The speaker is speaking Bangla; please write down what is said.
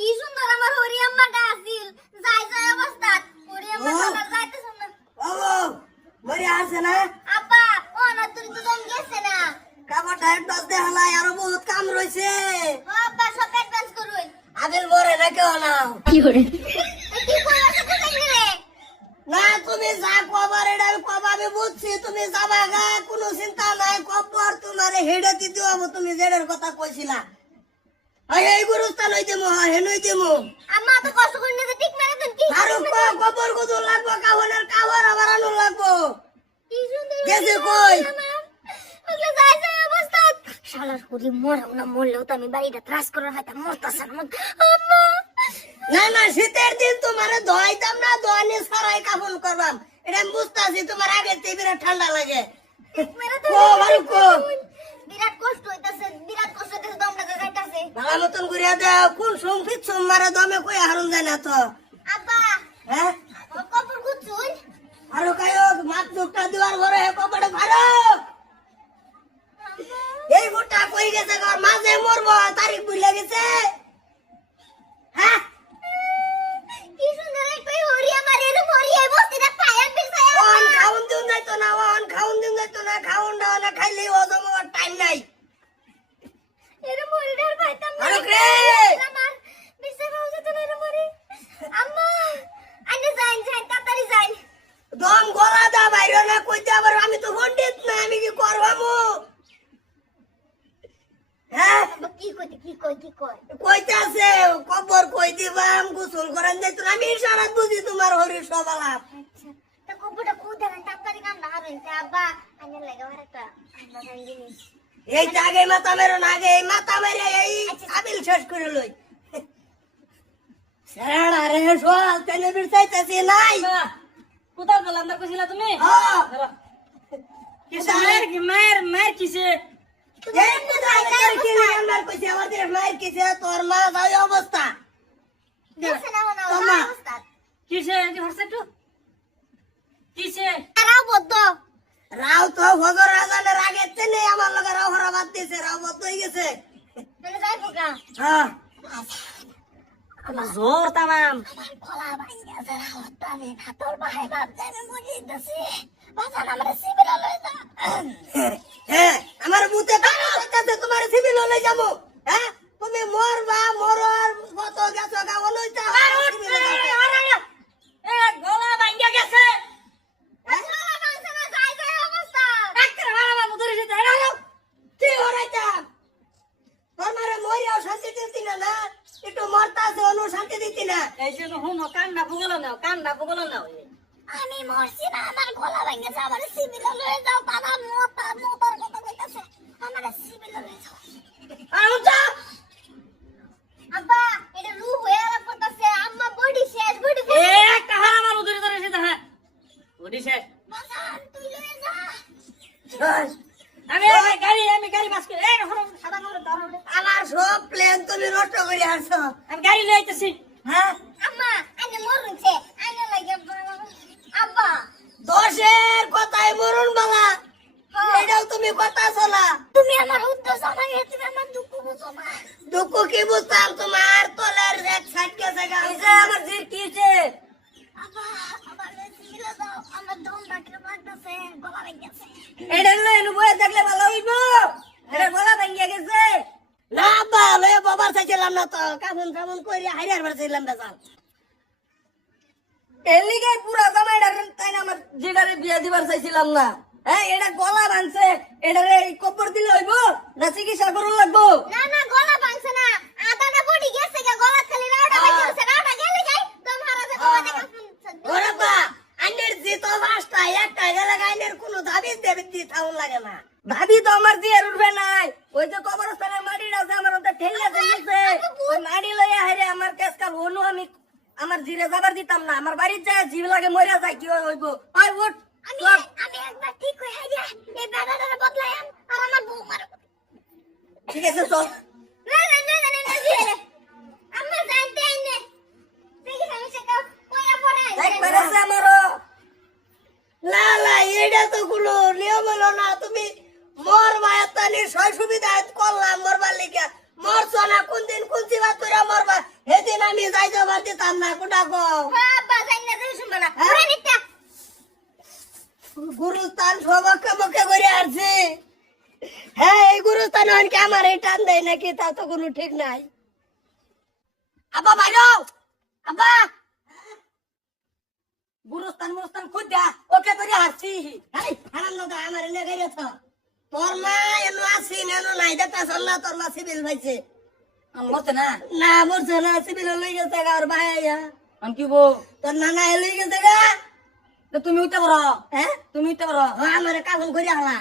কি সুন্দর আমার হরি আম্মাটা আছিল যাই যাই অবস্থা হরি আম্মা সারা যাইতেছ না ওগো মরি আছে না আপা ও না তুই তো দম গেছে না কাপড়টা একদম দেখালাই আরো বহুত কাম রইছে ও আপা সব অ্যাডভান্স করুন আদিল মরে না কেউ না কি করে কি কইরা কোথায় গেলে না তুমি যা কবার এটা আমি কবা আমি বুঝছি তুমি যাবা গা কোনো চিন্তা নাই কবর তোমার হেডে দিতে হবো তুমি জেডের কথা কইছিলা এই গুরুস্থান হইতে মো হেন হইতে মো আম্মা তো কষ্ট করে নিতে ঠিক মেরে দেন কি আর কবর গুদু লাগবো কাহনের কাহর আবার আনো লাগবো কি সুন্দর গেছে কই ওগুলো যাই যাই অবস্থা শালার হরি মরেও না মরলেও তো আমি বাড়িটা ত্রাস করে হয়তো মরতাছে না আম্মা না না শীতের দিন তোমারে ধোয়াইতাম না ধোয়ানি সারাই কাফন করবাম এটা আমি বুঝতাছি তোমার আগে থেকে বিরাট ঠান্ডা লাগে ও বারু কো বিরাট কষ্ট হইতাছে দমটা যাইতাছে ভালো মতন ঘুরিয়া দে কোন সংফিত সোমবারে দমে কই হারুন যায় না তো আব্বা হ্যাঁ কপর গুছুন আরো কায়ো মাছ দুটা দুয়ার ঘরে হে কপড়ে ভালো এই গোটা কই গেছে ঘর মাঝে মরবো তারিখ ভুলে গেছে হ্যাঁ কি সুন্দর একটা হরি আমার এরকম হরি এই বস্তিটা খায়া পিছায়া ওন খাউন দিন যাইতো না ওন খাউন দিন যাইতো না খাউন দাও না খাইলে ও জমার টাইম নাই এরকম হরিটার পাইতাম না আরে রে আমার বিছে পাউছে তো এরকম হরি আম্মা আনে যাই তাড়াতাড়ি যাই দম গলা দা বাইরে না কইতে আবার আমি তো পণ্ডিত না আমি কি করবামু হ্যাঁ কি কই কইতাছে কবর কই দিবাম গোসল করেন যাইতো না আমি ইশারাত বুঝি তোমার হরি সবালাপ আচ্ছা তা কপটা কোদা না তাড়াতাড়ি কাম না হবেন তে আব্বা আনে লাগা একটা আম্মা গান জিনিস এই জাগে মাথা মেরো না আগে এই মাথা মেরে এই আবিল শেষ করে লই সারা রে সোয়াল তেনে বিরতাইতাছি নাই কোথায় বললাম না কইছিলা তুমি কিসে মার কিসে এই কোথায় তোর কি নাম্বার কইছে আমাদের মায়ের কিছে তোর মা যাই অবস্থা দেখছ না না তোমা। অবস্থা কিসে কি হচ্ছে একটু কিসে তারাও বদ্ধ রাও তো ভগর রাজানের আগে তেনে আমার লগে রাও হরা বাদ দিছে রাও বদ্ধ হয়ে গেছে মানে যাই পোকা হ্যাঁ আমার জোর তামাম খোলা ভাইয়া যারা হতানে তোর ভাই বাপ যাবে মরে দিছে বাজান আমরা সিবিল লই যা হ্যাঁ আমার মুতে কাছে তোমার সিভিল লই যাবো হ্যাঁ তুমি মরবা মরার কত গেছো গাও লইতা এ গলা ভাঙ্গা গেছে খোলা ভাঙছে না যাই যাই অবস্থা একটা হারা মুদরে যেতে এরা কি হরাইতা তোর মারে মরিয়াও শান্তি দিতি না একটু মরতা আছে অনু শান্তি দিতি না এই যে হুনো কান্না ফুগলো না আমি মরছি না আমার গলা ভেঙে যা আমার সিবিল লই যাও তারা মোতার কথা কইতাছে আমার সিবিল লই যাও আর উঠা আব্বা এটা রু হয়ে আলা পড়তাছে আম্মা বডি শেষ বডি এ একটা হারা মুদরে ধরে যেতে হ্যাঁ ওডি শেষ বাজান তুই লই যা আমি গাড়ি বাস করে এই হরম সাদা করে দাঁড়াও আমার সব প্ল্যান তুমি নষ্ট করে আসছো আমি গাড়ি লই আইতেছি হ্যাঁ আম্মা আনে মরুনছে আনে লাগে আব্বা দোষের কথাই মরুন বালা এটাও তুমি কথা চলা তুমি আমার উদ্দেশ্য আমাকে তুমি আমার দুঃখ বুঝো না দুঃখ কি বুঝতাম তোমার তোলের এক সাইড গেছে গা এই যে আমার জির কি হইছে আব্বা আমার সিবিল দাও আমার দম ডাকে লাগতাছে গলা ভেঙে গেছে এটা লই এনু বয়ে দেখলে ভালো হইবো এটা গলা ভাঙ্গিয়া গেছে না বা লয়ে বাবার চাইছিলাম না তো কামন করি হাইরার বার চাইলাম বেজাল এলিগে পুরা জামাইডা তাই না আমার জিগারে বিয়া দিবার চাইছিলাম না হ্যাঁ এটা গলা ভাঙছে এটারে কবর দিলে হইবো না চিকিৎসা করুন লাগবো না না গলা ভাঙছে না আদাটা বডি গেছে গা গলা খালি রাউডা ভাঙছে রাউডা গেলে যাই দম হারাতে বাবা দেখা ওরে বা আইনের জিত বাসটা একটা গেলে আইনের কোনো দাবি দেবি দিতাউন লাগে না ভাবি তো আমার দিয়ে উঠবে নাই ওই যে কবরস্থানে মাটিটা আছে আমার ওটা ঠেঙ্গা দিয়েছে ওই মাটি লইয়া হারে আমার কেস কাল অনু আমি আমার জিরে যাবার দিতাম না আমার বাড়ির যায় জিভ লাগে মরিয়া যায় কি হইব ওই উঠ আমি একবার ঠিক হয়ে হাইয়া এই বেড়াটারে বদলাইম আর আমার বউ মারো ঠিক আছে চল না জিরে আমরা জানতে আইনে দেখি আমি সেটা কইয়া পড়াই এক পেরেছে আমারও না না এটা তো কোনো নিয়ম হলো না তুমি মোর মায়াতানি সয় সুবিধা করলাম মরবার লিগা মরছ না কোন দিন কোন চিবা তোরা মরবা সেদিন বুঝলাম না কোটা কো আব্বা জানি না যে শুনবা না ওরে নিতা গুরুস্থান সবকে মুখে করে আসছে হ্যাঁ এই গুরুস্থান অনকে আমার এই টান দেয় নাকি তা তো কোনো ঠিক নাই আব্বা বাইরো আব্বা গুরুস্থান মুরস্থান খুঁজা ওকে করে আসছি এই হারাম দাদা আমার এনে গেছ তোর মা এনো আসি এনো নাই দেখতা সল্লা তোর মা সিভিল ভাইছে মরছে না না মরছে না সিভিল লই গেছে গা আর ভাইয়া আমি কি বো তোর নানা লই গেছে গা তুমি উঠতে পারো হ্যাঁ তুমি উঠতে পারো আমার কাগজ করে আলা